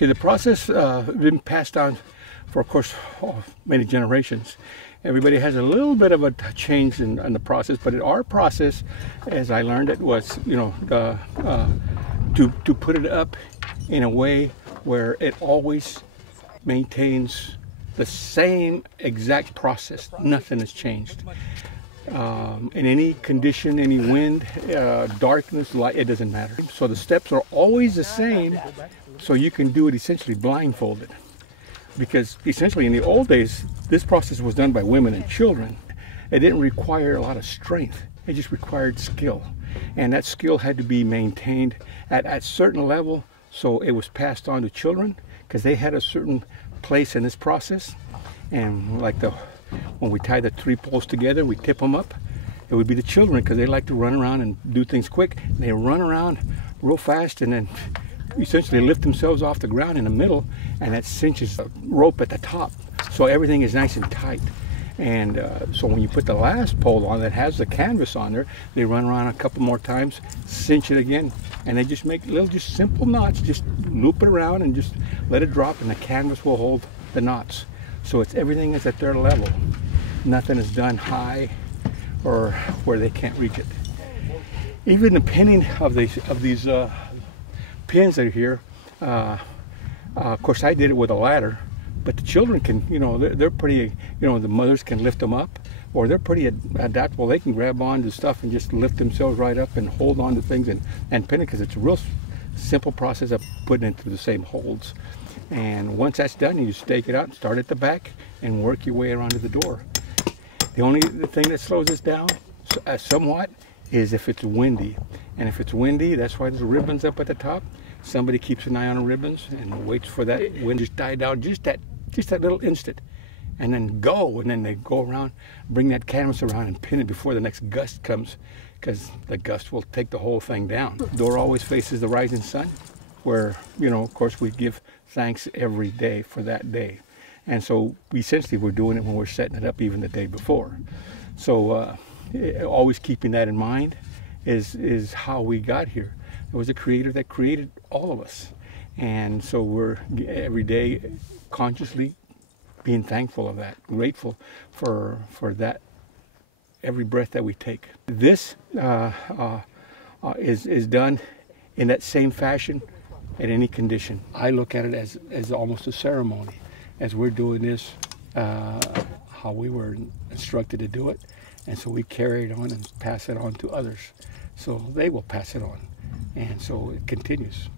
Okay, the process been passed down for, of course, many generations. Everybody has a little bit of a change in the process, but in our process, as I learned it, was, you know, to put it up in a way where it always maintains the same exact process. Nothing has changed. In any condition, any wind, darkness, light, it doesn't matter. So the steps are always the same, so you can do it essentially blindfolded. Because essentially in the old days, this process was done by women and children. It didn't require a lot of strength. It just required skill. And that skill had to be maintained at a certain level, so it was passed on to children because they had a certain place in this process. And like when we tie the 3 poles together, we tip them up. It would be the children because they like to run around and do things quick. They run around real fast and then essentially lift themselves off the ground in the middle, and that cinches the rope at the top. So everything is nice and tight. And so when you put the last pole on that has the canvas on there, they run around a couple more times, cinch it again, and they just make little, just simple knots, just loop it around and just let it drop, and the canvas will hold the knots. So everything is at their level. Nothing is done high or where they can't reach it. Even the pinning of these pins that are here, of course I did it with a ladder, but the children can, you know, they're pretty, you know, the mothers can lift them up, or they're pretty adaptable. They can grab on to stuff and just lift themselves right up and hold on to things and pin it, because it's a real simple process of putting it through the same holds. And once that's done, you stake it out and start at the back and work your way around to the door. The only thing that slows this down somewhat is if it's windy. And if it's windy, that's why there's ribbons up at the top. Somebody keeps an eye on the ribbons and waits for that wind to die down just that little instant, and then go. And then they go around, bring that canvas around and pin it before the next gust comes, because the gust will take the whole thing down. The door always faces the rising sun, where, you know, of course we give thanks every day for that day. And so essentially we're doing it when we're setting it up even the day before. So always keeping that in mind is how we got here. There was a creator that created all of us. And so we're every day consciously being thankful of that, grateful for that every breath that we take. This is done in that same fashion at any condition. I look at it as almost a ceremony, as we're doing this how we were instructed to do it. And so we carry it on and pass it on to others. So they will pass it on. And so it continues.